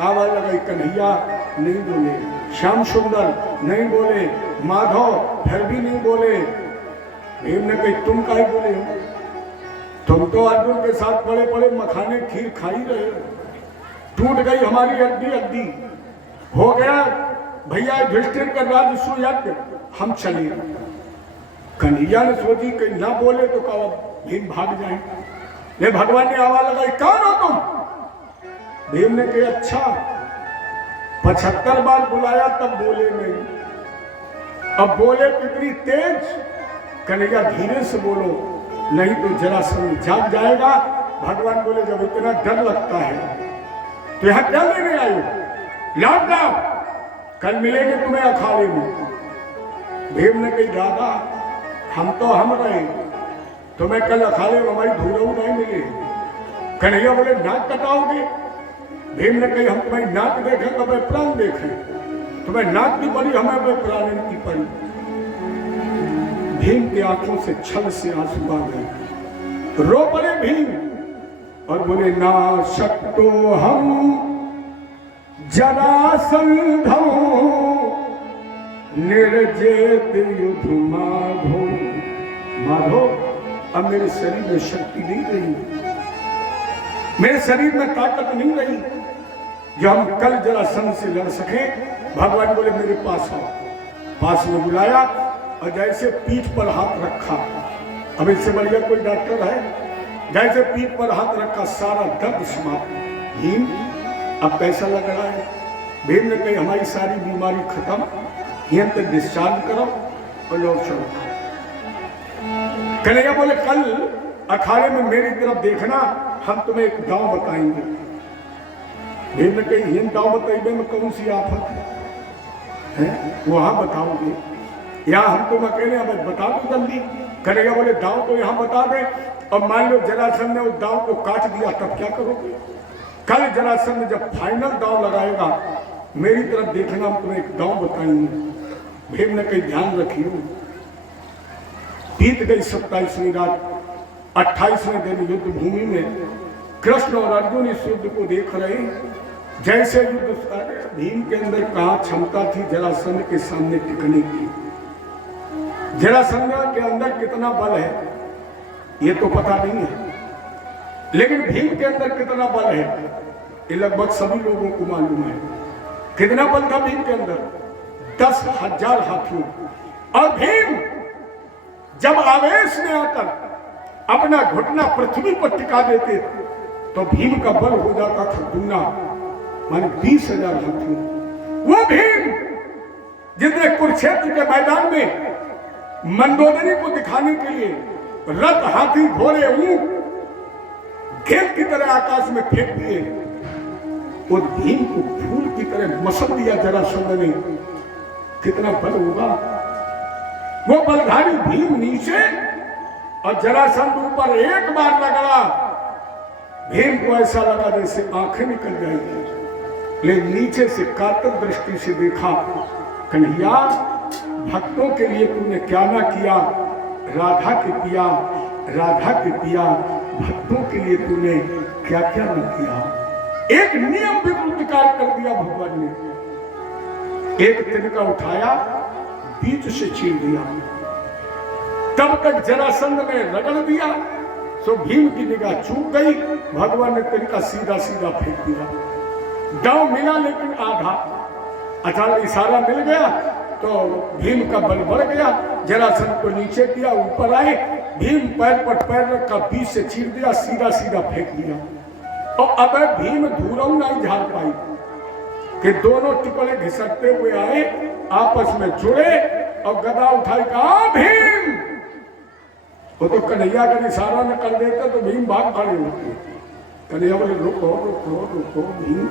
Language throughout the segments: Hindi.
आवाज लगाई, कन्हैया नहीं बोले, श्याम सुंदर नहीं बोले, माधव फिर भी नहीं बोले। भीम ने कही तुम काहे बोले हो? तुम तो अर्जुन के साथ बड़े बड़े मखाने खीर खाई रहे हो। टूट गई हमारी हड्डी हड्डी, हो गया भैया युधिष्ठिर का राजस्व यज्ञ, हम चले। कन्हैया ने सोची कि ना बोले तो कहा भीम भाग जाए। ये भगवान ने आवाज लगाई, कौन हो तुम? भीम ने कहा अच्छा 75 बार बुलाया तब बोले नहीं, अब बोले कितनी तेज। कन्हैया धीरे से बोलो नहीं तो जरासंध जाग जाएगा। भगवान बोले जब इतना डर लगता है तो यहां क्या लेने आए हो? लौट जाओ, कल मिलेंगे तुम्हें अखाड़े में। भीम ने कही दादा हम तो हम रहे, तुम्हें कल अखाड़े में हमारी धूलऊ नहीं मिले। कन्हैया बोले नाक कटाओगे? भीम ने कही हम तुम्हारी नाक देखें कभी प्राण देखें, तुम्हें नाक की पड़ी हमें भी प्राण की पड़ी। भीम की आंखों से छल से आंसू आ गए, रो पड़े भीम और बोले ना शक्तो हम जरासंधो निर्जेत युद्ध माधो। माधो अब मेरे शरीर में शक्ति नहीं रही, मेरे शरीर में ताकत नहीं रही जो हम कल जरासंध से लड़ सके। भगवान बोले मेरे पास आओ। पास में बुलाया और जैसे पीठ पर हाथ रखा, अब इससे बढ़िया कोई डॉक्टर है? जैसे पीठ पर हाथ रखा सारा दर्द समाप्त। भीम अब कैसा लग रहा है? भीम ने कही हमारी सारी बीमारी खत्म, यहाँ तक डिस्चार्ज करो और लौट चलो। कन्हैया बोले कल अखाड़े में मेरी तरफ देखना, हम तुम्हें एक दांव बताएंगे। भीम ने कही हिंद दांव बताइए में कौन सी आफत है? वहां बताओगे, यहाँ हम तुम अकेले अब बता दो जल्दी। कन्हैया बोले दांव तो यहाँ बता दे, और मान लो जरासंध ने उस दांव को काट दिया तब क्या करोगे? कल जरासंध जब फाइनल दांव लगाएगा मेरी तरफ देखना, हम तुम्हें एक दांव बताएंगे। भीम ने कही ध्यान रखियो। बीत गई 27वीं रात, 28वें दिन युद्ध भूमि में कृष्ण और अर्जुन इस युद्ध को देख रहे। जैसे युद्ध भीम के अंदर कहाँ क्षमता थी जरासंध के सामने टिकने की। जरासंध के अंदर कितना बल है ये तो पता नहीं है, लेकिन भीम के अंदर कितना बल है ये लगभग सभी लोगों को मालूम है। कितना बल था भीम के अंदर? 10,000 हाथियों। और भीम जब आवेश में आकर अपना घुटना पृथ्वी पर टिका देते तो भीम का बल हो जाता था दुगना, माने 20,000 हाथियों। वो भीम जिसने कुरुक्षेत्र के मैदान में मंदोदरी को दिखाने के लिए रथ हाथी घोड़े ऊंट खेत की तरह आकाश में फेंक दिए, उस भीम को फूल की तरह मसल दिया जरासंध ने। कितना बल होगा? वो बलधारी भीम नीचे और जरासंध ऊपर एक बार लगा। भीम को ऐसा लगा जैसे आंखें निकल जाएगी, लेकिन नीचे से कातर दृष्टि से देखा। कन्हैया भक्तों के लिए तूने क्या ना किया, राधा के पिया, राधा के पिया, भक्तों के लिए तूने क्या क्या न किया। एक नियम विरुद्ध कार्य कर दिया भगवान ने। एक तिनका उठाया, बीच से चीर दिया, तब तक जरासंध ने रगड़ दिया तो भीम की निगाह चूक गई। भगवान ने तिनका सीधा सीधा फेंक दिया। दांव मिला लेकिन आधा, अचानक इशारा मिल गया तो भीम का बल बढ़ गया। जरासंध को नीचे किया, ऊपर आए, भीम पैर पर पैर रखा, बीच से चीर दिया, सीधा सीधा फेंक दिया। और अब भीम धूलऊ नहीं झाड़ पाई कि दोनों टुकड़े घिसकते हुए आए, आपस में जुड़े और गदा उठाई कहा भीम। वो तो कन्हैया का इशारा न कर देते तो भीम भाग खड़े होते। कन्हैया बोले रुको रुको रुको भीम।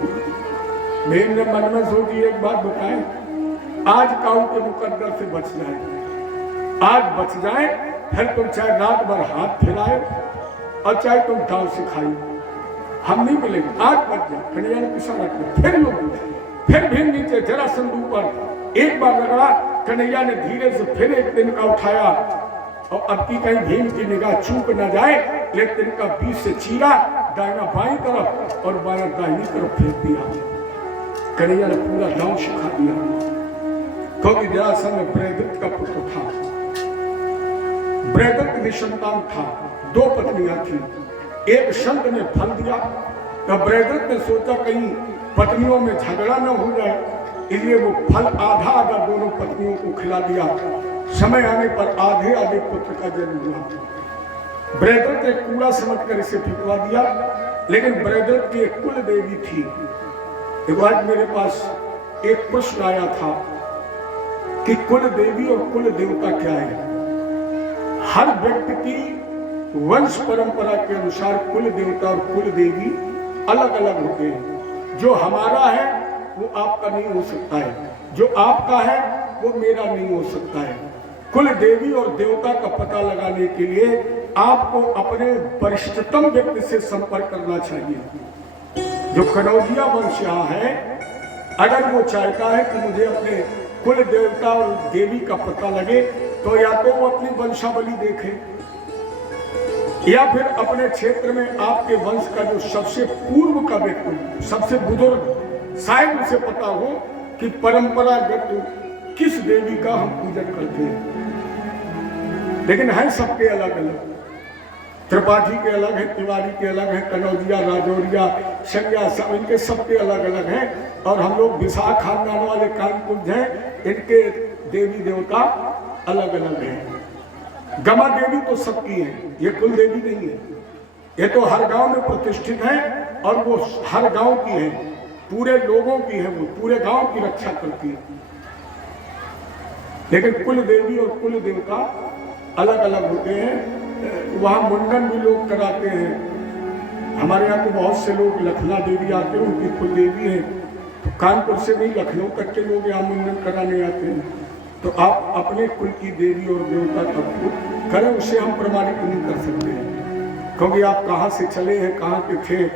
भीम ने मन में सोची एक बात बताए, आज काऊ के मुकद्दर से बच जाए, आज बच जाए, फिर तुम चाहे रात भर हाथ फिराए और चाहे तुम दाव से खाई, हम नहीं मिलेंगे, आज बच जाए। कन्हैया ने इशारा किया, फिर भीम नीचे, जरासंध ऊपर। एक बार रगड़ा, कन्हैया ने धीरे से फिर एक तिनका उठाया और अब की कहीं भीम की निगाह चूक न जाए, लेकिन तिनका बीच से चीरा, दाहिना बाईं तरफ और बायां दाहिनी तरफ फेंक दिया। कन्हैया ने पूरा गांव सिखा दिया, क्योंकि जरासंध बृहद्रथ का पुत्र था। बृहद्रथ निसंतान था, 2 पत्नियां थी। एक संत ने फल दिया, तो बृहद्रथ ने सोचा कहीं पत्नियों में झगड़ा न हो जाए, इसलिए वो फल आधा आधा दोनों पत्नियों को खिला दिया। समय आने पर आधे आधे पुत्र का जन्म हुआ। बृहद्रथ ने कूड़ा समझकर इसे फेंकवा दिया, लेकिन बृहद्रथ की एक कुल देवी थी। एक बार मेरे पास एक प्रश्न आया था कि कुल देवी और कुल देवता क्या है। हर व्यक्ति की वंश परंपरा के अनुसार कुल देवता और कुल देवी अलग अलग होते हैं। जो हमारा है वो आपका नहीं हो सकता है, जो आपका है वो मेरा नहीं हो सकता है। कुल देवी और देवता का पता लगाने के लिए आपको अपने वरिष्ठतम व्यक्ति से संपर्क करना चाहिए। जो कनौजिया वंश यहाँ है, अगर वो चाहता है कि मुझे अपने कुल देवता और देवी का पता लगे, तो या तो वो अपनी वंशावली देखे, या फिर अपने क्षेत्र में आपके वंश का जो सबसे पूर्व का व्यक्ति, सबसे बुजुर्ग, शायद उसे पता हो कि परंपरागत किस देवी का हम पूजन करते हैं। लेकिन है सबके अलग अलग। त्रिपाठी के अलग है, तिवारी के अलग है, कनौजिया, राजौरिया, संज्ञा, सब इनके सबके अलग अलग हैं। और हम लोग विशाख खानदान वाले कानपुर हैं, इनके देवी देवता अलग अलग हैं। गमा देवी तो सबकी है, ये कुल देवी नहीं है। ये तो हर गांव में प्रतिष्ठित है और वो हर गांव की है, पूरे लोगों की है, वो पूरे गांव की रक्षा करती है। लेकिन कुल देवी और कुल देवता अलग अलग होते हैं। वहाँ मुंडन भी लोग कराते हैं। हमारे यहाँ तो बहुत से लोग लखना देवी आते हैं, उनकी कुल देवी है। तो कानपुर से नहीं, लखनऊ तक के लोग यहाँ मुंडन कराने आते हैं। तो आप अपने कुल की देवी और देवता का करें, उसे हम प्रमाणित नहीं कर सकते हैं, क्योंकि आप कहाँ से चले हैं, कहाँ के थे,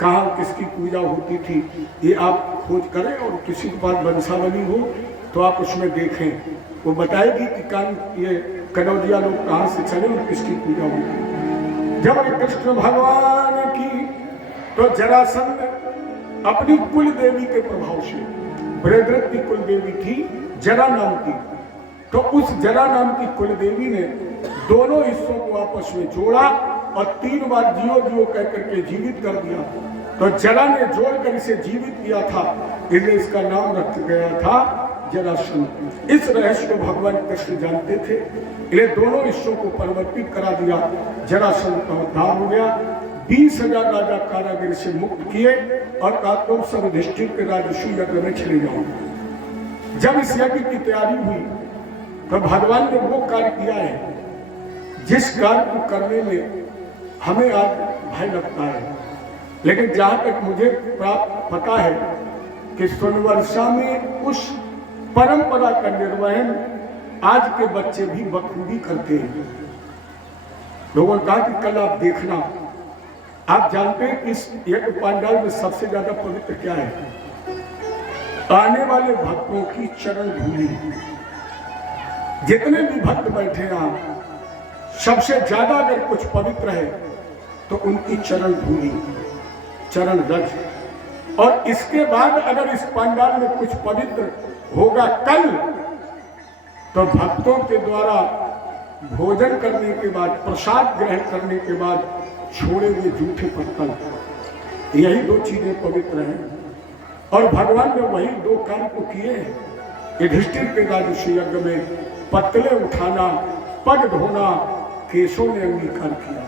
कहाँ किसकी पूजा होती थी, ये आप खोज करें। और किसी के पास वंशावली हो तो आप उसमें देखें, वो बताएगी कि ये कनौजिया लोग कहाँ से चले और किसकी पूजा होती। जब कृष्ण भगवान की, तो जरासंध अपनी कुल देवी के प्रभाव से, बृहद्रथ की कुल देवी थी जरा नाम की, तो उस जरा नाम की कुल देवी ने दोनों हिस्सों को आपस में जोड़ा और 3 बार जियो जियो कह करके जीवित कर दिया। तो जरा ने जोड़कर इसे जीवित किया था, इसलिए इसका नाम रख गया था जरासंध। इस रहस्य को भगवान कृष्ण जानते थे, इसलिए दोनों हिस्सों को परिवर्तित करा दिया। जरासंध का उद्धार हो गया। 20,000 राजा कारागिर से मुक्त किए और कहा तुम सब युधिष्ठिर के राजस्व यज्ञ में चले जाओ। जब इस यज्ञ की तैयारी हुई तो भगवान ने वो कार्य किया है जिस कार्य को करने में हमें आज भय लगता है। लेकिन जहां तक मुझे प्राप्त पता है कि सोनवर्षा में उस परंपरा का निर्वहन आज के बच्चे भी बखूबी करते हैं। लोगों ने कहा कि कल आप देखना, आप जानते हैं कि इस यज्ञ पांडाल में सबसे ज्यादा पवित्र क्या है? आने वाले भक्तों की चरण धूलि। जितने भी भक्त बैठे हैं, सबसे ज्यादा अगर कुछ पवित्र है तो उनकी चरण धूलि, चरण रज। और इसके बाद अगर इस पांडाल में कुछ पवित्र होगा कल, तो भक्तों के द्वारा भोजन करने के बाद, प्रसाद ग्रहण करने के बाद छोड़े हुए जूठे पत्तल, यही 2 चीजें पवित्र हैं। और भगवान ने वही 2 कार्य को किए हैं। युधिष्ठिर के राजस्व यज्ञ में पत्तले उठाना, पग धोना, केशों ने अंगीकार किया।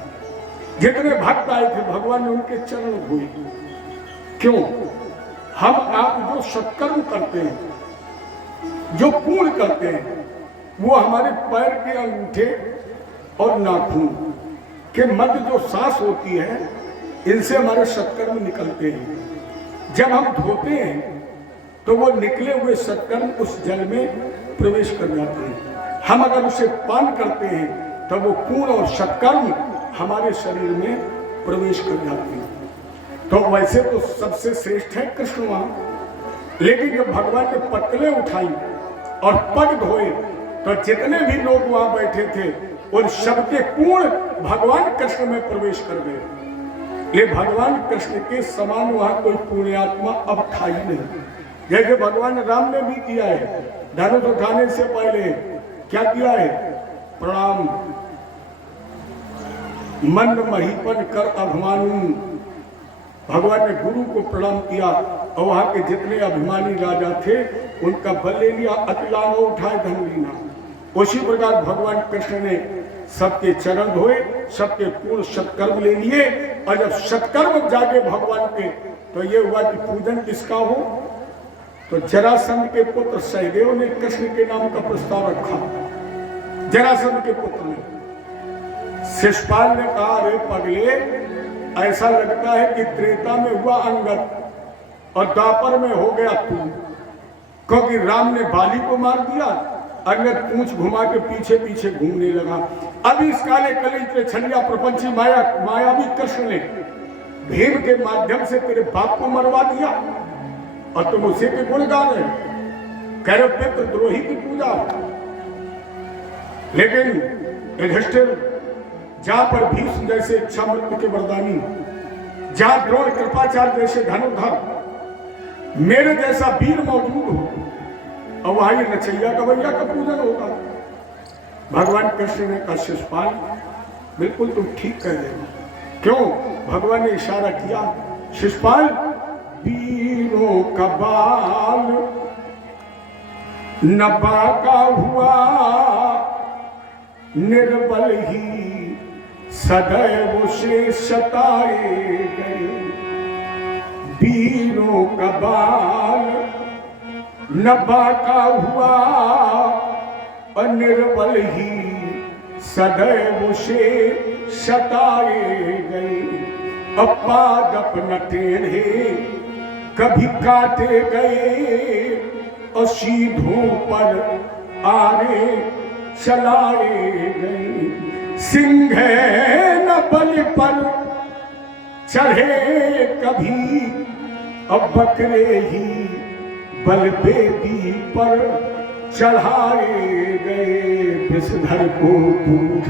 जितने भक्त आए थे भगवान ने उनके चरण धोए। क्यों? हम आप जो सत्कर्म करते हैं, जो पूर्ण करते हैं, वो हमारे पैर के अंगूठे और नाखून के मध्य जो सांस होती है, इनसे हमारे सत्कर्म निकलते हैं। जब हम धोते हैं तो वो निकले हुए सत्कर्म उस जल में प्रवेश कर जाते हैं। हम अगर उसे पान करते हैं तो वो पूर्ण और सत्कर्म हमारे शरीर में प्रवेश कर जाते हैं। तो वैसे तो सबसे श्रेष्ठ है कृष्ण वहां, लेकिन जब भगवान ने पत्तलें उठाई और पग धोए तो जितने भी लोग वहां बैठे थे उन सबके पूर्ण भगवान कृष्ण में प्रवेश कर गए। ये भगवान कृष्ण के समान वहां कोई पुण्यात्मा अब था ही नहीं। जैसे भगवान राम ने भी किया है, धनुष उठाने से पहले क्या किया है? प्रणाम मन महीपन कर अभिमानु। भगवान ने गुरु को प्रणाम किया और वहां के जितने अभिमानी राजा थे उनका बल ले लिया, अतिलाभ उठाए धन लीना। उसी प्रकार भगवान कृष्ण ने सबके चरण धोए, सबके पूर्ण सत्कर्म ले लिए, और जब सत्कर्म जागे भगवान के तो ये हुआ कि पूजन किसका हो? तो जरासंध के पुत्र सहदेव ने कृष्ण के नाम का प्रस्ताव रखा। जरासंध के पुत्र ने। शिशुपाल ने कहा, अरे पगले, ऐसा लगता है कि त्रेता में हुआ अंगद और द्वापर में हो गया तू, क्योंकि राम ने बाली को मार दिया, अंगद पूंछ घुमा के पीछे पीछे घूमने लगा। अब इस काले कलियुग में छलिया प्रपंची मायावी कृष्ण ने भीम के माध्यम से तेरे बाप को मरवा दिया और तुम उसे के गुण गा रहे, कह रहे पितृ द्रोही की पूजा। लेकिन युधिष्ठिर, जहां पर भीष्म जैसे इच्छा मृत्यु के वरदानी, जहां द्रोण कृपाचार्य जैसे धनुर्धर, मेरे जैसा वीर मौजूद हो, और वहां ये नचैया गवैया का पूजन होगा। भगवान कृष्ण ने कहा, शिशुपाल बिल्कुल तुम ठीक कह रहे हो। क्यों? भगवान ने इशारा किया, शिशुपाल वीरों का बाल नबा का हुआ, निर्बल ही सदैव से सताए गए। वीरों का बाल नबा का हुआ और निर्बल ही सदैव से सताए गए। अपाद अपना टेढ़े कभी काटे गए और सीधों पर आरे चलाए गए। सिंह न बल पर चढ़े कभी अब बकरे ही बलबेदी पर चढ़ाए गए। विषधर को दूध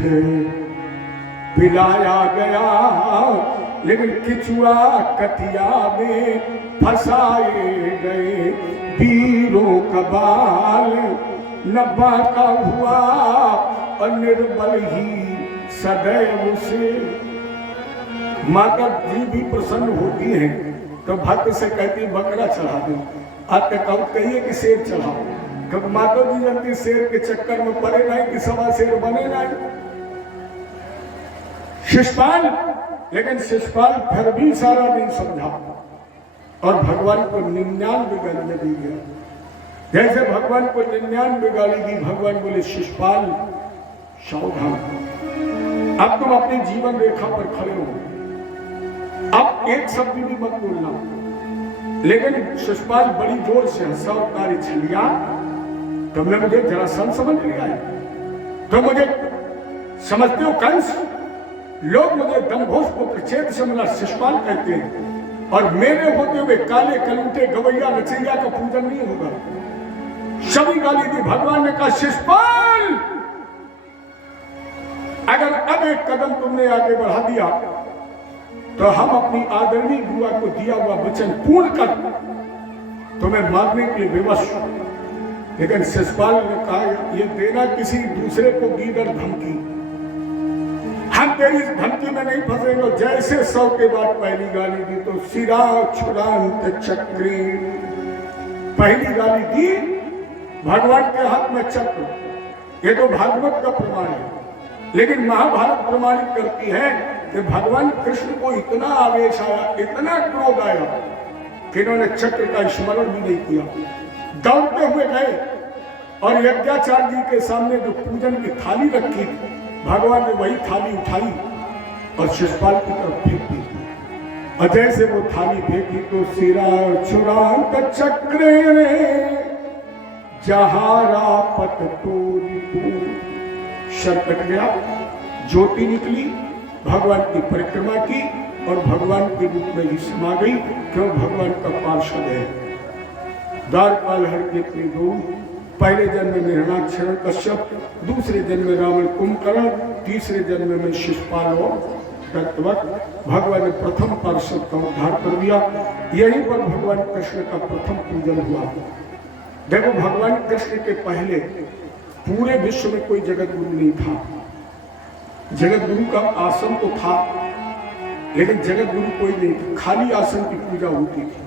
पिलाया गया, लेकिन किचुआ कटिया में फंसाए गए। वीरों का बाल नब्बा का हुआ और निर्बल ही सदैव से। माता जी भी प्रसन्न होती है तो भक्त से कहती बकरा चढ़ा दो, आप कहिए कि शेर चढ़ाओ, क्योंकि माता जी जानती शेर के चक्कर में पड़े नहीं कि सवा शेर बने नहीं। शिशुपाल, लेकिन शिशुपाल फिर भी सारा दिन समझा और भगवान को 99 गाली दी गया। जैसे भगवान को 99 गाली दी, भगवान बोले शिशुपाल सावधान, अब तुम अपनी जीवन रेखा पर खड़े हो, अब एक शब्द भी मत बोलना। लेकिन शिशुपाल बड़ी जोर से हंसा और तारी छलिया, तुमने मुझे जरासंध समझ लिया है, तो मुझे समझते हो कंस, लोग मुझे दंभोज पुत्र चेत से मिला शिशुपाल कहते हैं, और मेरे होते हुए काले कलूटे गवैया नचैया का पूजन नहीं होगा। सभी गाली दी। भगवान ने कहा शिशुपाल, अगर अब एक कदम तुमने आगे बढ़ा दिया तो हम अपनी आदरणीय बुआ को दिया हुआ वचन पूर्ण कर तुम्हें मारने के लिए विवश। लेकिन शिशुपाल ने कहा यह देना किसी दूसरे को गीदड़ धमकी, हम तेरी धमकी में नहीं फंसेंगे। जैसे 100 के बाद पहली गाली दी तो सिरा छुड़ांत चक्री, पहली गाली दी, भगवान के हाथ में चक्र, ये तो भागवत का प्रमाण है। लेकिन महाभारत प्रमाणित करती है कि भगवान कृष्ण को इतना आवेश आया, इतना क्रोध आया कि इन्होंने चक्र का स्मरण भी नहीं किया। दौड़ते हुए गए और यज्ञाचार्य जी के सामने जो पूजन की थाली रखी, भगवान ने वही थाली उठाई और शिशुपाल की तरफ फेंक दी। और जैसे वो थाली फेंकी तो सिरा छुड़ांत चक्र जहारा पत तोरी, शर कट गया, ज्योति निकली, भगवान की परिक्रमा की और भगवान के रूप में ही समा गई। क्यों? भगवान का पार्षद है। द्वारपाल हर के दो, पहले जन्म में हिरण्याक्षर कश्यप, दूसरे जन्म में रावण कुंभकर्ण, तीसरे जन्म में शिशुपाल और करते वक्त भगवान ने प्रथम पार्षद का उद्धार कर दिया। यहीं पर भगवान कृष्ण का प्रथम पूजन हुआ। देखो, भगवान कृष्ण के पहले पूरे विश्व में कोई जगत गुरु नहीं था। जगत गुरु का आसन तो था, लेकिन जगत गुरु कोई नहीं था। खाली आसन की पूजा होती थी,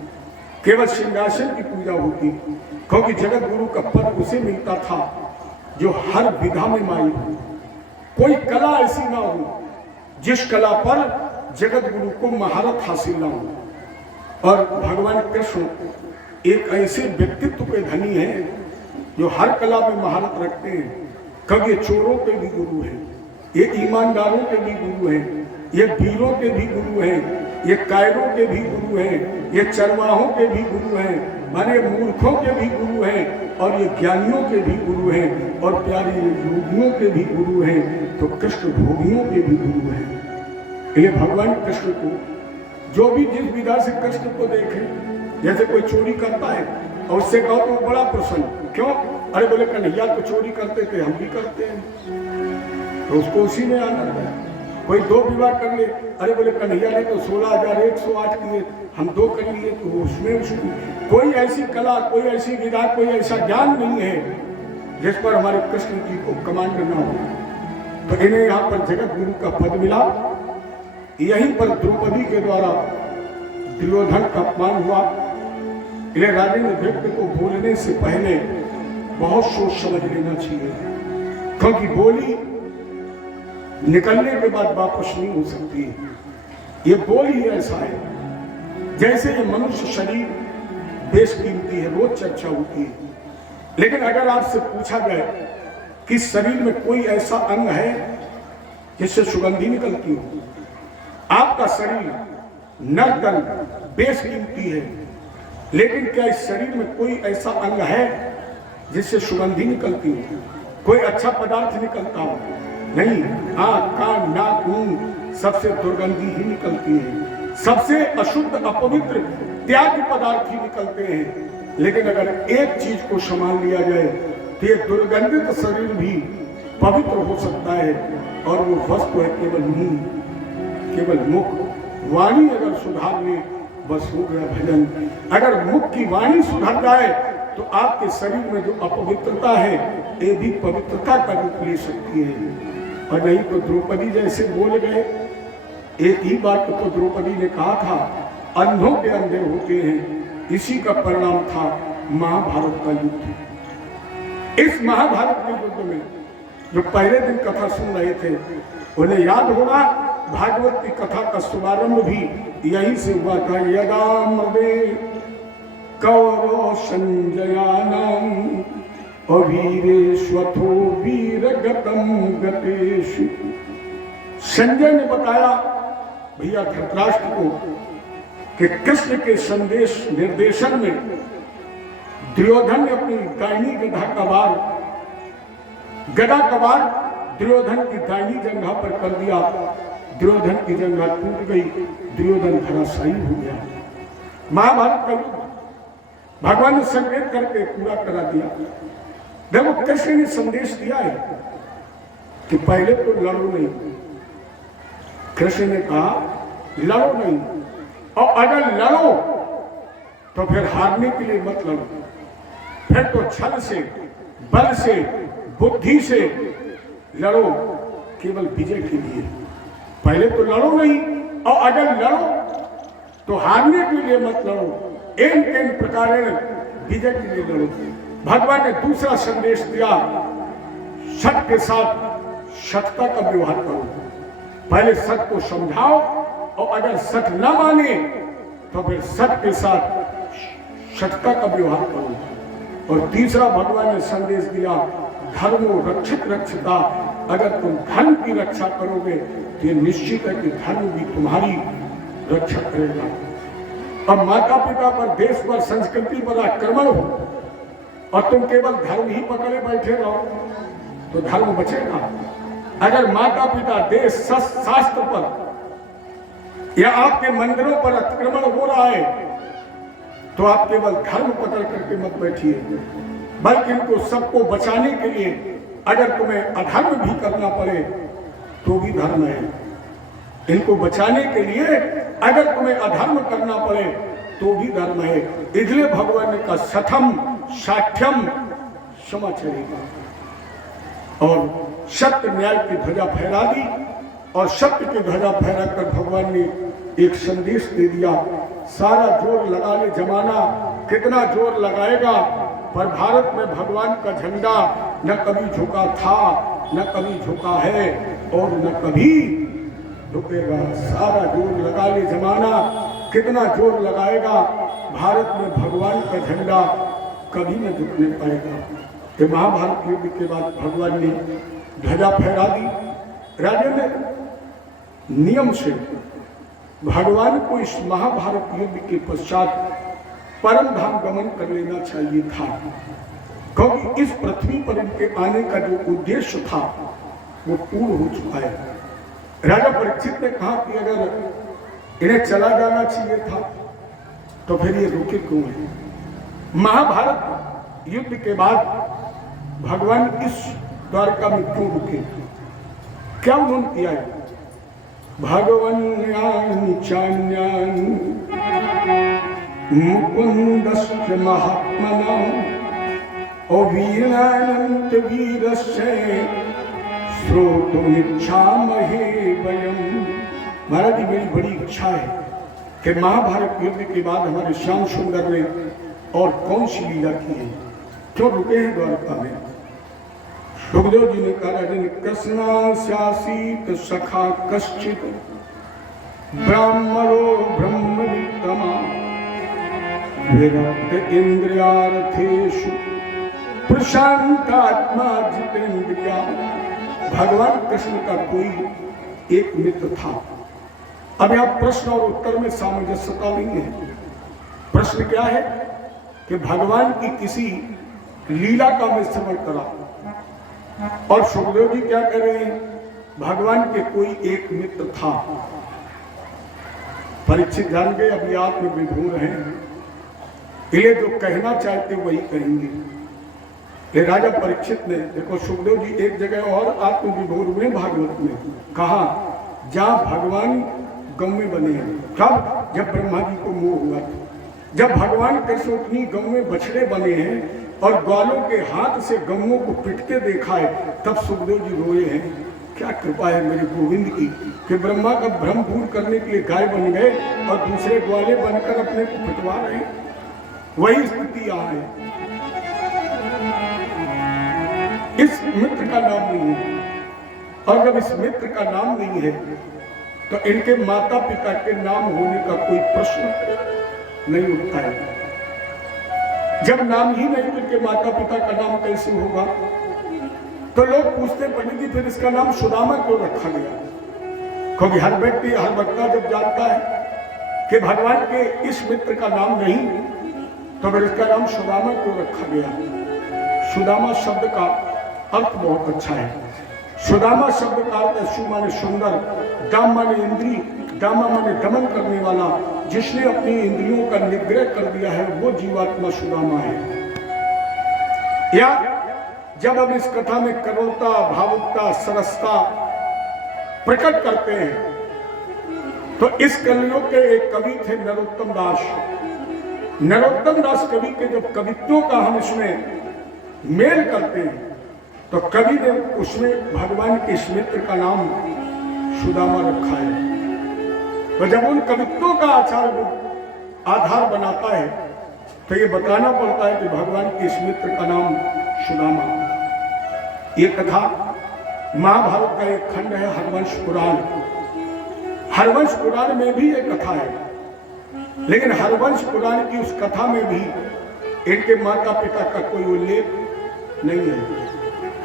केवल सिंहासन की पूजा होती थी, क्योंकि जगत गुरु का पद उसे मिलता था जो हर विधा में माहिर हो। कोई कला ऐसी ना हो जिस कला पर जगत गुरु को महारत हासिल ना हो। और भगवान कृष्ण एक ऐसे व्यक्तित्व के धनी हैं जो हर कला में महारत रखते हैं, क्योंकि ये चोरों के भी गुरु हैं, ये ईमानदारों के भी गुरु हैं, ये वीरों के भी गुरु हैं, ये कायरों के भी गुरु हैं, ये चरवाहों के भी गुरु हैं, माने मूर्खों के भी गुरु हैं, और ये ज्ञानियों के भी गुरु हैं, और प्यारे योगियों के भी गुरु हैं, तो कृष्ण भोगियों के भी गुरु हैं। ये भगवान कृष्ण को जो भी जिस विधा से कृष्ण को देखे, जैसे कोई चोरी करता है और उससे कहो तो बड़ा प्रसन्न, क्यों? अरे बोले कन्हैया तो चोरी करते थे, हम भी करते हैं, तो उसको उसी में आनंद है। कोई 2 विवाह कर ले, अरे बोले कन्हैया ने तो 16,108 किए, हम 2 कर लिए, तो उसमें कोई ऐसी कला, कोई ऐसी विधा, कोई ऐसा ज्ञान नहीं है जिस पर हमारे कृष्ण जी को कमांड न हो। तो इन्हें यहाँ पर जगत गुरु का पद मिला। यहीं पर द्रौपदी के द्वारा दुर्योधन का अपमान हुआ। इसलिए राजेंद्र व्यक्ति को बोलने से पहले बहुत सोच समझ लेना चाहिए, क्योंकि बोली निकलने के बाद वापस नहीं हो सकती। ये बोल ही ऐसा है जैसे ये मनुष्य शरीर बेशकीमती है, रोज चर्चा होती है, लेकिन अगर आपसे पूछा जाए कि शरीर में कोई ऐसा अंग है जिससे सुगंधी निकलती हो, आपका शरीर नर्तन बेशकीमती है, लेकिन क्या इस शरीर में कोई ऐसा अंग है जिससे सुगंधी निकलती हो, कोई अच्छा पदार्थ निकलता हो? नहीं। आँख, कान, नाक, मुंह सबसे दुर्गंधी ही निकलती है, सबसे अशुद्ध अपवित्र त्याग पदार्थ ही निकलते हैं। लेकिन अगर एक चीज को संभाल लिया जाए तो ये दुर्गंधित शरीर भी पवित्र हो सकता है, और वो वस्तु है केवल मुंह, केवल मुख। वाणी अगर सुधार ले बस हो गया भजन। अगर मुख की वाणी सुधर जाए तो आपके शरीर में जो अपवित्रता है ये भी पवित्रता का रूप ले सकती है। और नहीं तो द्रौपदी जैसे बोल गए। एक ही बात तो द्रौपदी ने कहा था, अंधों के अंधे होते हैं। इसी का परिणाम था महाभारत का युद्ध। इस महाभारत के युद्ध में जो पहले दिन कथा सुन रहे थे उन्हें याद होगा, भागवत की कथा का शुभारंभ भी यहीं से हुआ था। यदा मदे कौरव संजयानाम अवीरेश्वथो वीरगतम गतेषु। संजय ने बताया भैया धृतराष्ट्र को कि कृष्ण के संदेश निर्देशन में दुर्योधन ने अपनी दाहिनी गदा कबार दुर्योधन की दाहिनी जंघा पर कर दिया। दुर्योधन की जंघा टूट गई, दुर्योधन धराशायी हो गया। महाभारत का युद्ध भगवान ने संकेत करके पूरा करा दिया। देखो, कृष्ण ने संदेश दिया है कि पहले तो लड़ो नहीं। कृष्ण ने कहा लड़ो नहीं, और अगर लड़ो तो फिर हारने के लिए मत लड़ो, फिर तो छल से, बल से, बुद्धि से लड़ो, केवल विजय के लिए। पहले तो लड़ो नहीं, और अगर लड़ो तो हारने के लिए मत लड़ो, इन प्रकार विजय के लिए लड़ो। भगवान ने दूसरा संदेश दिया, सत्य के साथ सत्यता का व्यवहार करो। पहले सत्य को समझाओ, और अगर सत्य न माने तो फिर सत्य के साथ सत्यता का व्यवहार करो। और तीसरा भगवान ने संदेश दिया, धर्मो रक्षित रक्षिता। अगर तुम धर्म की रक्षा करोगे तो ये निश्चित है कि धर्म भी तुम्हारी रक्षा करेगा। अब माता पिता पर, देश पर, संस्कृति पर आक्रमण हो और तुम केवल धर्म ही पकड़े बैठे रहो तो धर्म बचेगा। अगर माता पिता, देश, शास्त्र पर या आपके मंदिरों पर अतिक्रमण हो रहा है तो आप केवल धर्म पकड़ करके मत बैठिए, बल्कि इनको सबको बचाने के लिए अगर तुम्हें अधर्म भी करना पड़े तो भी धर्म है। इनको बचाने के लिए अगर तुम्हें अधर्म करना पड़े तो भी धर्म है। इसलिए भगवान ने कहा सठम साठ्यम क्षमा चलेगा और सत्य न्याय की ध्वजा फहरा दी। और सत्य की ध्वजा फहराकर भगवान ने एक संदेश दे दिया, सारा जोर लगा ले जमाना, कितना जोर लगाएगा, पर भारत में भगवान का झंडा न कभी झुका था, न कभी झुका है और न कभी झुकेगा। सारा जोर लगा ले जमाना, कितना जोर लगाएगा, भारत में भगवान का झंडा कभी न झुकने पाएगा। कि महाभारत युद्ध के बाद भगवान ने ध्वजा फहरा दी। राजा ने नियम से भगवान को इस महाभारत युद्ध के पश्चात परम धाम गमन कर लेना चाहिए था, क्योंकि इस पृथ्वी पर इनके आने का जो उद्देश्य था वो पूर्ण हो चुका है। राजा परीक्षित ने कहा कि अगर इन्हें चला जाना चाहिए था तो फिर ये रुके क्यों है। महाभारत युद्ध के बाद भगवान इस द्वारका में क्यों रुके, क्या उन्होंने किया है। भगवन्यानि चान्यानि मुकुन्दस्य महात्मना वीरानंत वीरस्य श्रोतुमिच्छामहे वयम्। महाराज जी मेरी बड़ी इच्छा है कि महाभारत युद्ध के बाद हमारे श्याम सुंदर ने और कौन सी लीला की है, क्यों रुके हैं द्वारका में। सुखदेव जी ने कहा राजन कृष्णास्यासीत सखा कश्चित ब्राह्मणो ब्रह्मवित्तमा विरक्त इंद्रियार्थेषु प्रशांतात्मा जितेंद्रिया। भगवान कृष्ण का कोई एक मित्र था। अब यहाँ प्रश्न और उत्तर में सामंजस्यता नहीं है। प्रश्न क्या है कि भगवान की किसी लीला का मैं श्रवण करा, और सुखदेव जी क्या कह रहे हैं, भगवान के कोई एक मित्र था। परीक्षित जान गए अभी आत्म विभोर हैं, ये जो कहना चाहते वही कहेंगे। ये राजा परीक्षित ने देखो, सुखदेव जी एक जगह और आत्म विभोर हुए भागवत में, कहा जहां भगवान गौ में बने हैं। कब? जब ब्रह्मा जी को मोह हुआ था, जब भगवान कृष्ण उतनी गौ में बछड़े बने हैं और ग्वालों के हाथ से गौओं को पिटते देखा है, तब सुखदेव जी रोए हैं। क्या कृपा है मेरे गोविंद की कि ब्रह्मा का भ्रम दूर करने के लिए गाय बन गए और दूसरे ग्वाले बनकर अपने को पिटवा रहे। वही स्थिति यहाँ है। इस मित्र का नाम नहीं है, और जब इस मित्र का नाम नहीं है तो इनके माता पिता के नाम होने का कोई प्रश्न नहीं उठता है। जब नाम ही नहीं, इनके माता पिता का नाम कैसे होगा। तो लोग पूछते पंडित जी फिर इसका नाम सुदामा क्यों रखा गया, क्योंकि हर व्यक्ति हर भक्ता जब जानता है कि भगवान के इस मित्र का नाम नहीं, तो फिर इसका नाम सुदामा क्यों रखा गया। सुदामा शब्द का अर्थ बहुत अच्छा है। सुदामा शब्द का अर्थ सु माने सुंदर, दाम माने इंद्री, दामा माने दमन करने वाला। जिसने अपनी इंद्रियों का निग्रह कर दिया है वो जीवात्मा सुदामा है। या जब हम इस कथा में करुणता, भावुकता, सरसता प्रकट करते हैं तो इस कलियुग के एक कवि थे नरोत्तम दास। नरोत्तम दास कवि के जब कवित्वों का हम इसमें मेल करते हैं तो कवि ने उसमें भगवान के इस मित्र का नाम सुदामा रखा है। तो जब उन कवित्वों का आधार बनाता है तो ये बताना पड़ता है कि भगवान के इस मित्र का नाम सुदामा। ये कथा महाभारत का एक खंड है हरवंश पुराण। हरवंश पुराण में भी ये कथा है, लेकिन हरवंश पुराण की उस कथा में भी इनके माता पिता का कोई उल्लेख नहीं है।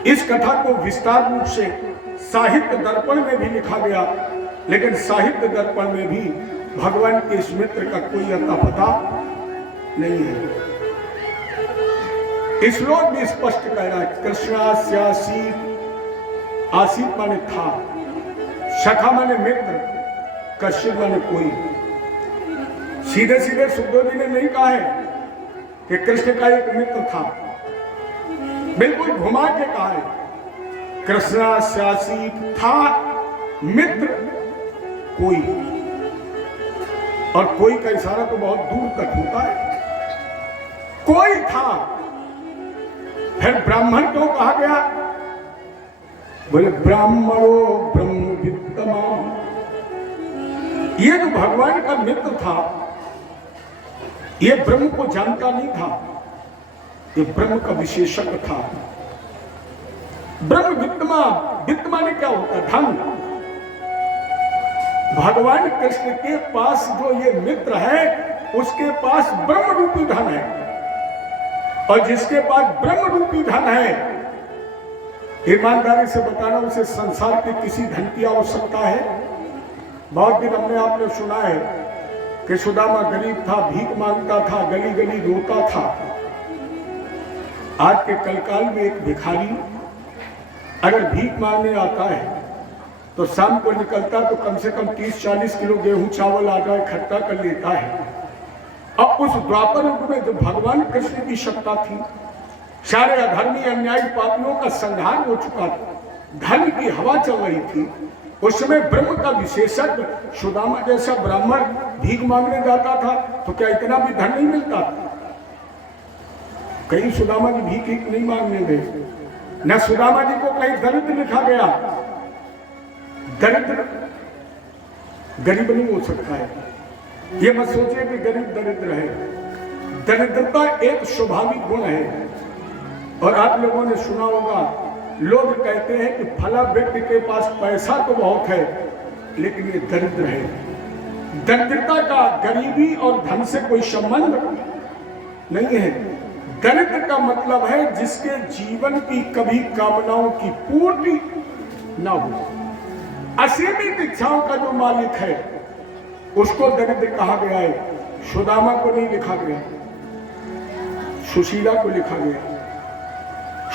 इस कथा को विस्तार रूप से साहित्य दर्पण में भी लिखा गया, लेकिन साहित्य दर्पण में भी भगवान के इस मित्र का कोई अता पता नहीं है। इस श्लोक भी स्पष्ट कह रहा है कृष्णास्यासीत, आसीत माने था, सखा माने मित्र, कश्यप माने कोई। सीधे सीधे सुखदेव जी ने नहीं कहा है कि कृष्ण का एक मित्र था, बिल्कुल घुमा के कहा है कृष्णास्यासीत था मित्र कोई, और कोई का इशारा तो बहुत दूर तक होता है। कोई था, फिर ब्राह्मण क्यों कहा गया? बोले ब्राह्मणो ब्रह्म विद्तमा। ये जो भगवान का मित्र था, ये ब्रह्म को जानता नहीं था, ये ब्रह्म का विशेषज्ञ था। ब्रह्म विद्तमा, विद्तमा ने क्या होता है? धन। भगवान कृष्ण के पास जो ये मित्र है, उसके पास ब्रह्म रूपी धन है, और जिसके पास ब्रह्म रूपी धन है, ईमानदारी से बताना, उसे संसार के किसी धन की आवश्यकता है? बहुत दिन हमने आपने सुना है कि सुदामा गरीब था, भीख मांगता था, गली गली रोता था। आज के कलकाल में एक भिखारी अगर भीख मांगने आता है तो शाम को निकलता तो कम से कम 30-40 किलो गेहूं चावल आटा इकट्ठा कर लेता है। अब उस द्वापर युग में जो भगवान कृष्ण की सत्ता थी, सारे अधर्मी अन्यायी पापियों का संहार हो चुका था, धर्म की हवा चल रही थी, उसमें ब्रह्म का विशेषज्ञ सुदामा जैसा ब्राह्मण भीख मांगने जाता था, तो क्या इतना भी धन नहीं मिलता? कहीं सुदामा जी भीख नहीं मांगने गए, न सुदामा जी को कहीं दरिद्र लिखा गया। दरिद्र गरीब नहीं हो सकता है, ये मत सोचिए कि गरीब दरिद्र है। दरिद्रता एक स्वाभाविक गुण है। और आप लोगों ने सुना होगा, लोग कहते हैं कि फला व्यक्ति के पास पैसा तो बहुत है, लेकिन ये दरिद्र है। दरिद्रता का गरीबी और धन से कोई संबंध नहीं है। दरिद्र का मतलब है जिसके जीवन की कभी कामनाओं की पूर्ति ना हो, असीमित इच्छाओं का जो मालिक है, उसको दरिद्र कहा गया है। सुदामा को नहीं लिखा गया, सुशीला को लिखा गया,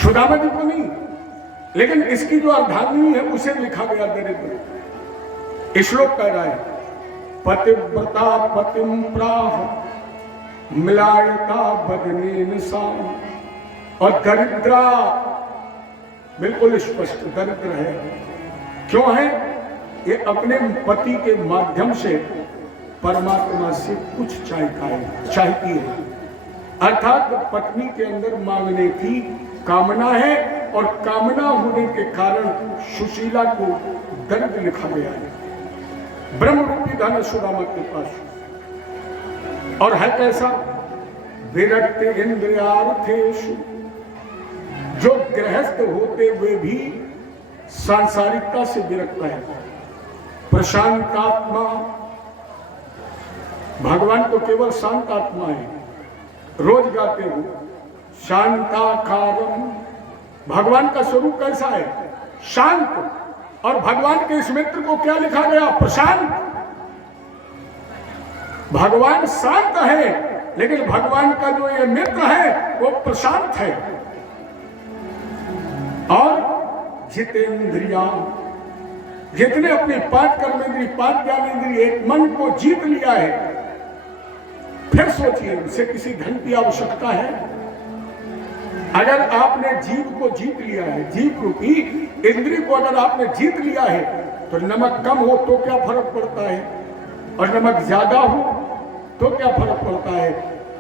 सुदामा जी को नहीं, लेकिन इसकी जो अर्धांगिनी है उसे लिखा गया दरिद्र। श्लोक कह रहा है, पतिव्रता पतिम प्राह मिलायता बदनेन साम। और दरिद्रा बिल्कुल स्पष्ट दरिद्र है। क्यों है? ये अपने पति के माध्यम से परमात्मा से कुछ चाहती है, अर्थात पत्नी के अंदर मांगने की कामना है, और कामना होने के कारण सुशीला को दरिद्र लिखा गया है। ब्रह्म रूपी धन सुदामा के पास, और है कैसा? विरक्त इंद्रियार्थेषु, जो गृहस्थ होते हुए भी सांसारिकता से विरक्त है। प्रशांतात्मा, भगवान तो केवल शांत आत्मा है, रोज गाते हो शांताकारम। भगवान का स्वरूप कैसा है? शांत। और भगवान के इस मित्र को क्या लिखा गया? प्रशांत। भगवान शांत है, लेकिन भगवान का जो ये मित्र है वो प्रशांत है। और जितेंद्रिया, जितने अपनी पांच कर्मेंद्रिय, पांच ज्ञानेंद्रिय, एक मन को जीत लिया है। फिर सोचिए, उसे किसी धन की आवश्यकता है? अगर आपने जीव को जीत लिया है, जीव रूपी इंद्रिय को अगर आपने जीत लिया है, तो नमक कम हो तो क्या फर्क पड़ता है, और नमक ज्यादा हो तो क्या फर्क पड़ता है?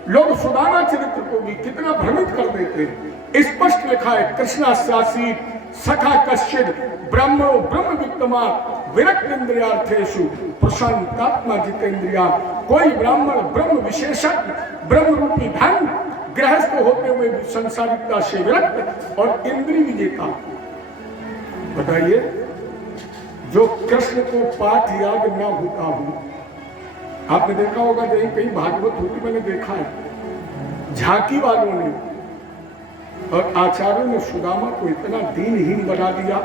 लोग सुदामा चरित्र को भी कितना भ्रमित कर देते हैं। स्पष्ट लिखा है, कृष्णास्यासी सखा कश्चिद ब्रह्मो ब्रह्म वित्तमा विरक्त इंद्रियार्थेषु प्रशांतात्मा जितेंद्रिया। कोई ब्राह्मण ब्रह्म विशेषज्ञ, ब्रह्म रूपी धन, गृहस्थ होते हुए भी संसारिकता से विरक्त और इंद्रिय विजेता। बताइए, जो कृष्ण को पाठ याद न होता हो, आपने देखा होगा कहीं कहीं भागवत होती, मैंने देखा है, झांकी वालों ने और आचार्यों ने सुदामा को इतना दीनहीन बना दिया।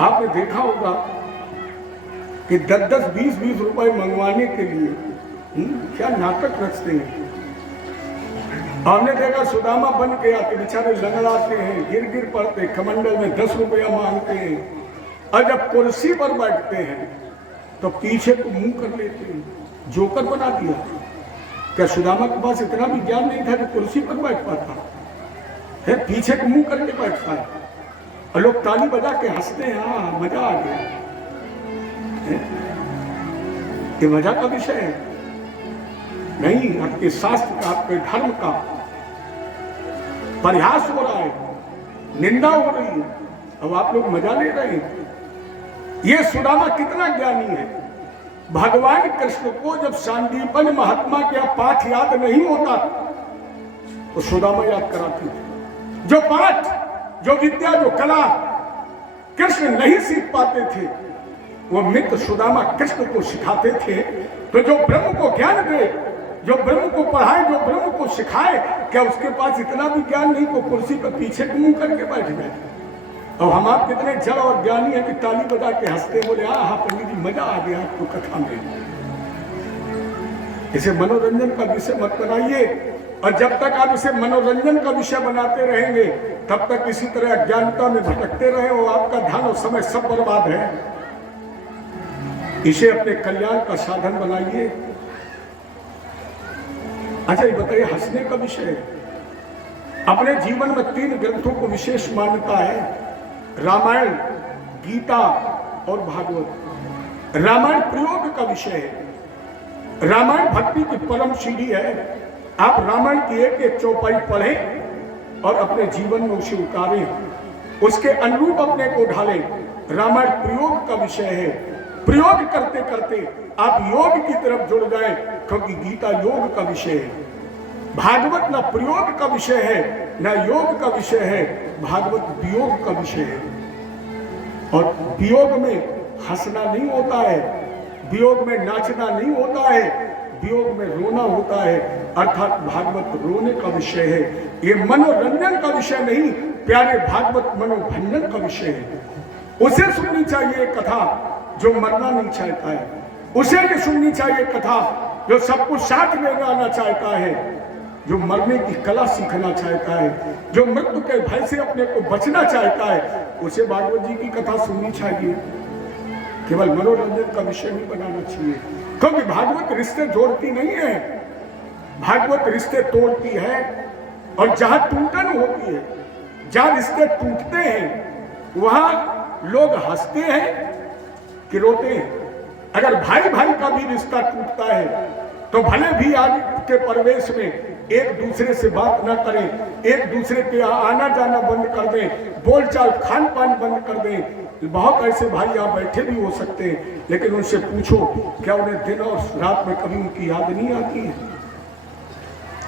आपने देखा होगा कि 10-10, 20-20 रुपए मंगवाने के लिए क्या नाटक रचते हैं। हमने देखा सुदामा बन के आते बेचारे लंगड़ाते हैं, गिर गिर पड़ते, कमंडल में 10 रुपया मांगते हैं, और जब कुर्सी पर बैठते हैं तो पीछे को मुंह कर लेते हैं। जोकर बना दिया। क्या सुदामा के पास इतना भी ज्ञान नहीं था कि कुर्सी पर बैठ पाता है? पीछे को मुंह करके बैठता है, और लोग ताली बजा के हंसते हैं, हाँ मजा आ गया। ये मजा का विषय है नहीं। आपके शास्त्र का, आपके धर्म का परिहास हो रहा है, निंदा हो रही है, अब आप लोग मजा ले रहे हैं। ये सुदामा कितना ज्ञानी है। भगवान कृष्ण को जब सांदीपन महात्मा का पाठ याद नहीं होता तो सुदामा याद कराती थी। जो पाठ, जो विद्या, जो कला कृष्ण नहीं सीख पाते थे वो मित्र सुदामा कृष्ण को सिखाते थे। तो जो ब्रह्म को ज्ञान दे, जो ब्रह्म को पढ़ाए, जो ब्रह्म को सिखाए, क्या उसके पास इतना भी ज्ञान नहीं को कुर्सी पर पीछे मुंह करके बैठ जाए? और हम आप कितने जड़ और ज्ञानी हैं कि ताली बजा के हंसते बोले हाँ पंडित जी मजा आ गया आपको कथा में। इसे मनोरंजन का विषय मत बनाइए, और जब तक आप इसे मनोरंजन का विषय बनाते रहेंगे तब तक इसी तरह अज्ञानता में भटकते रहे और आपका धन और समय सब बर्बाद है। इसे अपने कल्याण का साधन बनाइए। अच्छा ये बताइए, हंसने का विषय है। अपने जीवन में 3 ग्रंथों को विशेष मान्यता है, रामायण, गीता और भागवत। रामायण प्रयोग का विषय है। रामायण भक्ति की परम सीढ़ी है। आप रामायण की एक एक चौपाई पढ़ें और अपने जीवन में उसे उतारें, उसके अनुरूप अपने को ढालें। रामायण प्रयोग का विषय है। प्रयोग करते करते आप योग की तरफ जुड़ जाएं, क्योंकि गीता योग का विषय है। भागवत ना प्रयोग का विषय है ना योग का विषय है, भागवत वियोग का विषय है। और वियोग में हंसना नहीं होता है, वियोग में नाचना नहीं होता है, वियोग में रोना होता है। अर्थात भागवत रोने का विषय है। ये मनोरंजन का विषय नहीं, प्यारे भागवत मनोभंजन का विषय है। उसे सुननी चाहिए कथा जो मरना नहीं चाहता है, उसे नहीं सुननी चाहिए कथा जो सब कुछ साथ ले आना चाहता है, जो मरने की कला सीखना चाहता है, जो मृत्यु के भय से अपने को बचना चाहता है, उसे भागवत जी की कथा सुननी चाहिए। केवल मनोरंजन का विषय नहीं बनाना चाहिए, क्योंकि भागवत रिश्ते जोड़ती नहीं है, भागवत रिश्ते तोड़ती है। और जहां टूटन होती है, जहां रिश्ते टूटते हैं, वहां लोग हंसते हैं कि रोते हैं। अगर भाई भाई का भी रिश्ता टूटता है तो भले भी आज के परिवेश में एक दूसरे से बात ना करें, एक दूसरे के आना जाना बंद कर दें, बोलचाल खान पान बंद कर दें। बहुत ऐसे भाई यहाँ बैठे भी हो सकते हैं, लेकिन उनसे पूछो क्या उन्हें दिन और रात में कभी उनकी याद नहीं आती है?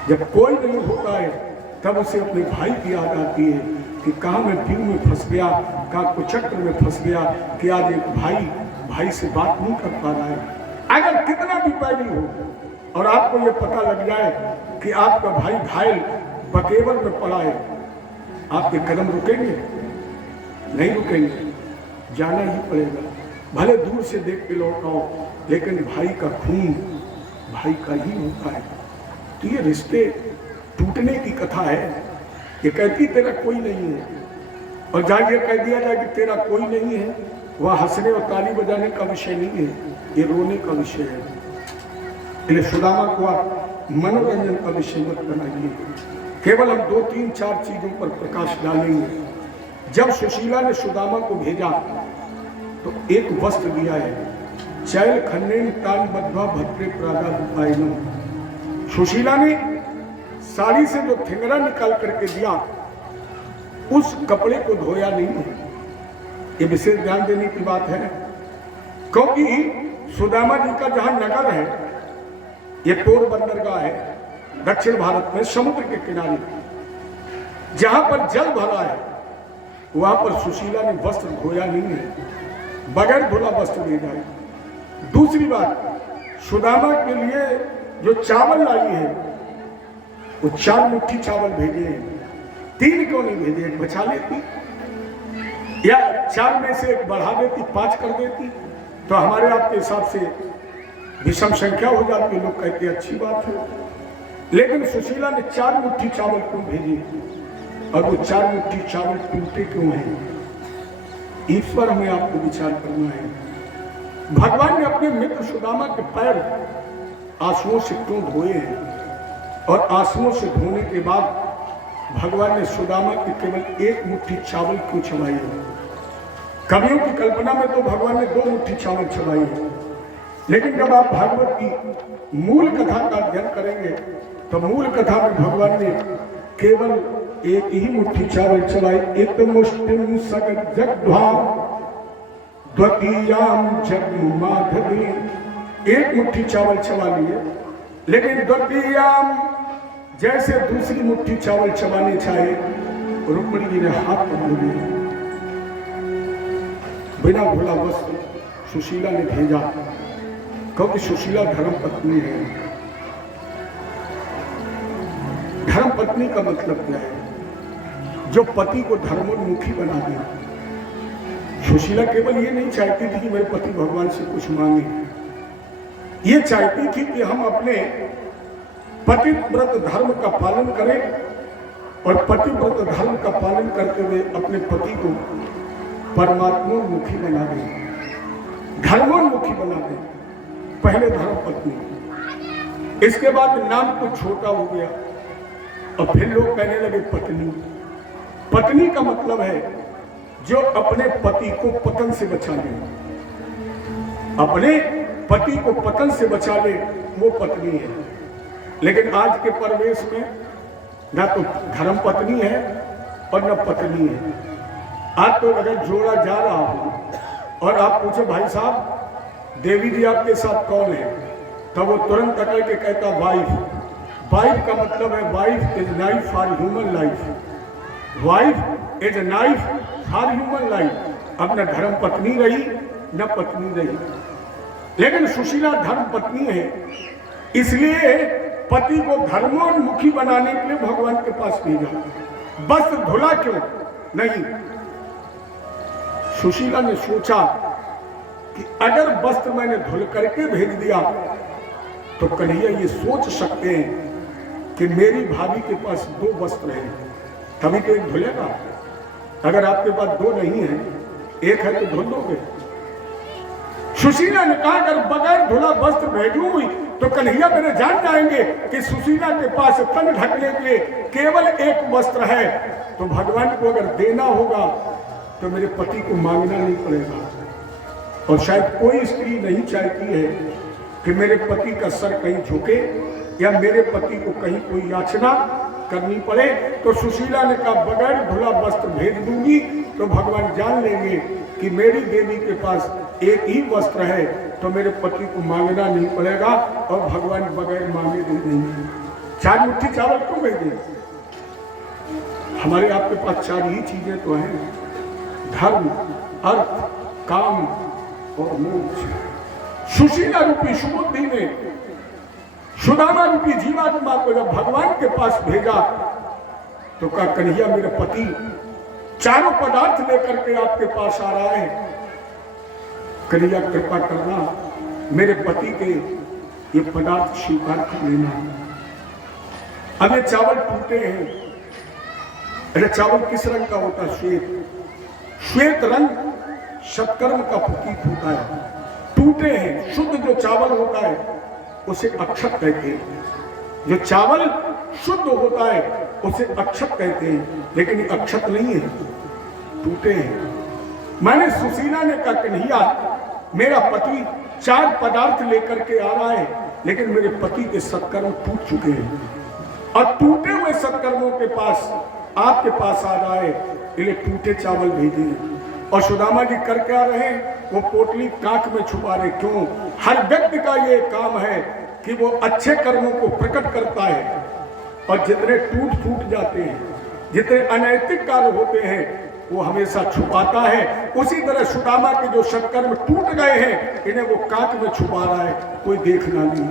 जब कोई नहीं होता है तब उसे अपने भाई की याद आती है कि कहाँ मैं पीऊ में फंस गया, कहाँ कुचक्र में फंस गया कि आज एक भाई से बात नहीं कर पा रहा है। अगर कितना भी पैनी हो और आपको ये पता लग जाए कि आपका भाई घायल बकेवर में पड़ा है, आपके कदम रुकेंगे? नहीं रुकेंगे, जाना ही पड़ेगा। भले दूर से देख के लौट आओ, लेकिन भाई का खून भाई का ही होता है। तो ये रिश्ते टूटने की कथा है। ये कहती तेरा कोई नहीं है, और जहाँ ये कह दिया जाए कि तेरा कोई नहीं है, वह हंसने और ताली बजाने का विषय नहीं है, ये रोने का विषय है। इसलिए सुदामा को आप मनोरंजन का विषय मत बनाइए। केवल हम 2, 3, 4 चीजों पर प्रकाश डालेंगे। जब सुशीला ने सुदामा को भेजा तो एक वस्त्र दिया है, चैल खन्नेन तान बद्धा भद्रे प्रादापायनम। सुशीला ने साड़ी से जो ठिंगरा निकाल करके दिया, उस कपड़े को धोया नहीं है। ये विशेष ध्यान देने की बात है, क्योंकि सुदामा जी का जहां नगर है, ये पोरबंदरगाह है, दक्षिण भारत में समुद्र के किनारे, जहां पर जल भरा है, वहां पर सुशीला ने वस्त्र धोया नहीं है, बगैर धुला वस्त्र दे जाए। दूसरी बात, सुदामा के लिए जो चावल लाई है वो 4 मुट्ठी चावल भेजे हैं। 3 क्यों नहीं भेजे? एक बचा लेती, या 4 में से 1 बढ़ा देती, 5 कर देती, तो हमारे आपके हिसाब से विषम संख्या हो जाती। लोग कहते अच्छी बात है, लेकिन सुशीला ने 4 मुट्ठी चावल क्यों भेजे, और वो 4 मुट्ठी चावल टूटे क्यों हैं? इस पर हमें आपको विचार करना है। भगवान ने अपने मित्र सुदामा के पैर आंसुओं से क्यों धोए हैं, और आंसुओं से धोने के बाद भगवान ने सुदामा की केवल 1 मुट्ठी चावल क्यों चबाई है? कवियों की कल्पना में तो भगवान ने 2 मुट्ठी चावल चबाई है, लेकिन जब आप भागवत की मूल कथा का अध्ययन करेंगे तो मूल कथा में भगवान ने केवल एक ही मुट्ठी चावल चलाई, एक मुष्टिम सगत जगध्वाम द्वितीयाम जगमाधवी, एक मुट्ठी चावल चबा लिए, लेकिन द्वितीयाम जैसे दूसरी मुट्ठी चावल चबाने चाहे रुक्मिणी जी ने हाथ पकड़ लिया, बिना धुला वस्त्र सुशीला ने भेजा, क्योंकि सुशीला धर्म पत्नी है। धर्म पत्नी का मतलब क्या है? जो पति को धर्मोन्मुखी बना दे। सुशीला केवल ये नहीं चाहती थी कि मेरे पति भगवान से कुछ मांगे, ये चाहती थी कि हम अपने पतिव्रत धर्म का पालन करें और पतिव्रत धर्म का पालन करते हुए अपने पति को परमात्मोन्मुखी बना दें, धर्मोन्मुखी बना दें। पहले धर्म पत्नी, इसके बाद नाम तो छोटा हो गया और फिर लोग कहने लगे पत्नी। पत्नी का मतलब है जो अपने पति को पतन से बचा ले, अपने पति को पतन से बचा ले, वो पत्नी है। लेकिन आज के परिवेश में ना तो धर्म पत्नी है और न पत्नी है। आज तो अगर जोड़ा जा रहा हो और आप पूछे भाई साहब देवी जी आपके साथ कौन है, तो वो तुरंत अकड़ के कहता वाइफ। वाइफ का मतलब है wife is knife for human life, wife is knife for human life. अब न धर्म पत्नी रही न पत्नी रही, लेकिन सुशीला धर्म पत्नी है, इसलिए पति को धर्मोन्मुखी बनाने के लिए भगवान के पास भेजा। बस धुला क्यों नहीं? सुशीला ने सोचा कि अगर वस्त्र मैंने धुल करके भेज दिया तो कन्हैया ये सोच सकते हैं कि मेरी भाभी के पास 2 वस्त्र हैं, तभी तो एक धुलेगा। अगर आपके पास 2 नहीं है, एक है तो धुल दोगे। सुशीला ने कहा अगर बगैर धुला वस्त्र भेजूंगी तो कन्हैया मेरे जान जाएंगे कि सुशीला के पास तन ढकने के लिए केवल एक वस्त्र है, तो भगवान को अगर देना होगा तो मेरे पति को मांगना नहीं पड़ेगा। और शायद कोई स्त्री नहीं चाहती है कि मेरे पति का सर कहीं झुके या मेरे पति को कहीं कोई याचना करनी पड़े। तो सुशीला ने कहा बगैर धुला वस्त्र भेज दूंगी तो भगवान जान लेंगे कि मेरी देवी के पास एक ही वस्त्र है, तो मेरे पति को मांगना नहीं पड़ेगा और भगवान बगैर मांगे दे देंगे। 4 मुट्ठी चावल क्यों भेजे? हमारे आपके पास 4 ही चीजें तो हैं, धर्म, अर्थ, काम और मोक्ष। सुशीला रूपी सुबुद्धि ने सुदामा रूपी जीवात्मा को जब भगवान के पास भेजा तो कहा कन्हैया मेरा पति 4 पदार्थ लेकर के आपके पास आ रहा है, कन्हैया कृपा करना मेरे पति के ये पदार्थ स्वीकार कर लेना। अब ये चावल टूटे हैं। अरे चावल किस रंग का होता है? श्वेत। श्वेत रंग सत्कर्म का प्रतीक होता है। टूटे हैं। शुद्ध जो चावल होता है उसे अक्षत कहते हैं। जो चावल शुद्ध होता है उसे अक्षत कहते हैं, लेकिन ये अक्षत नहीं है, टूटे हैं। मैंने सुशीला ने कहा कन्हैया मेरा पति 4 पदार्थ लेकर के आ रहा है, लेकिन मेरे पति के सत्कर्म टूट चुके हैं और टूटे हुए सत्कर्मों के पास आपके पास आ रहा है, इसलिए टूटे चावल भेजे। और सुदामा जी कर क्या रहे? वो पोटली कांख में छुपा रहे। क्यों? हर व्यक्ति का ये काम है कि वो अच्छे कर्मों को प्रकट करता है और जितने टूट फूट जाते हैं, जितने अनैतिक कार्य होते हैं वो हमेशा छुपाता है। उसी तरह सुदामा के जो सत्कर्म टूट गए हैं इन्हें वो कांच में छुपा रहा है, कोई देखना नहीं।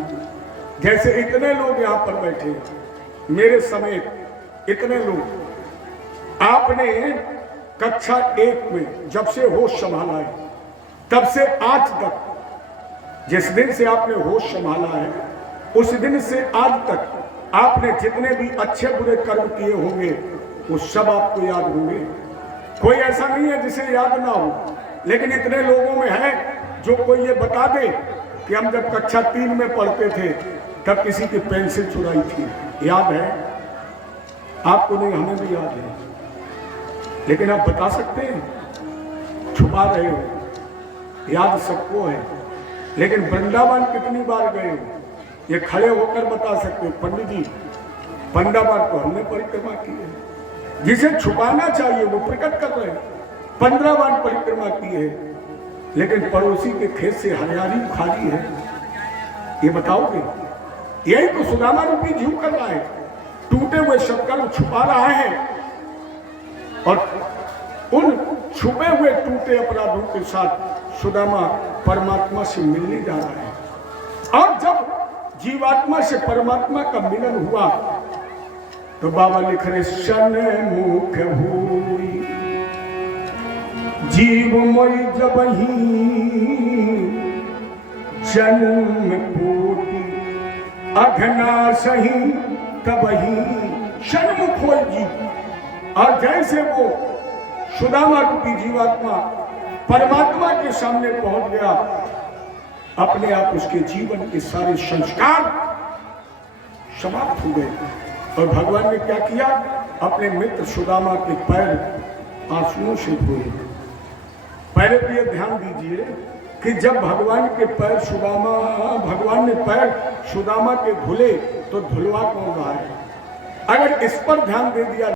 जैसे इतने लोग यहाँ पर बैठे, मेरे समेत इतने लोग, आपने कक्षा 1 में जब से होश संभाला है तब से आज तक, जिस दिन से आपने होश संभाला है उस दिन से आज तक आपने जितने भी अच्छे बुरे कर्म किए होंगे वो सब आपको याद होंगे। कोई ऐसा नहीं है जिसे याद ना हो, लेकिन इतने लोगों में है जो कोई ये बता दे कि हम जब कक्षा 3 में पढ़ते थे तब किसी की पेंसिल चुराई थी, याद है? आपको नहीं, हमें भी याद है, लेकिन आप बता सकते हैं? छुपा रहे हो। याद सबको है, लेकिन वृंदावन कितनी बार गए हो? ये खड़े होकर बता सकते हो पंडित जी 15 बार तो हमने परिक्रमा की है। जिसे छुपाना चाहिए वो प्रकट कर रहे हैं। 15 बार परिक्रमा की है, लेकिन पड़ोसी के खेत से हरियाली खाली है, ये बताओगे? यही तो सुदामा रूपी जीव कर रहा है, टूटे हुए शब्द छुपा रहा है और उन छुपे हुए टूटे अपराधों के साथ सुदामा परमात्मा से मिलने जा रहा है। और जब जीवात्मा से परमात्मा का मिलन हुआ तो बाबा लिख रहे शन मुख हुई जीव मोई जब ही जन्म कोटि अघना सही तब ही षण्मुख हो जीव। और जैसे वो सुदामा रूपी जीवात्मा परमात्मा के सामने पहुंच गया, अपने आप उसके जीवन के सारे संस्कार समाप्त हो गए। और भगवान ने क्या किया? अपने मित्र सुदामा के पैर आंसुओं से धोए। पहले तो ये ध्यान दीजिए कि जब भगवान के पैर भगवान ने पैर सुदामा के धुले तो धुलवा कौन रहा है? अगर इस पर ध्यान दे दिया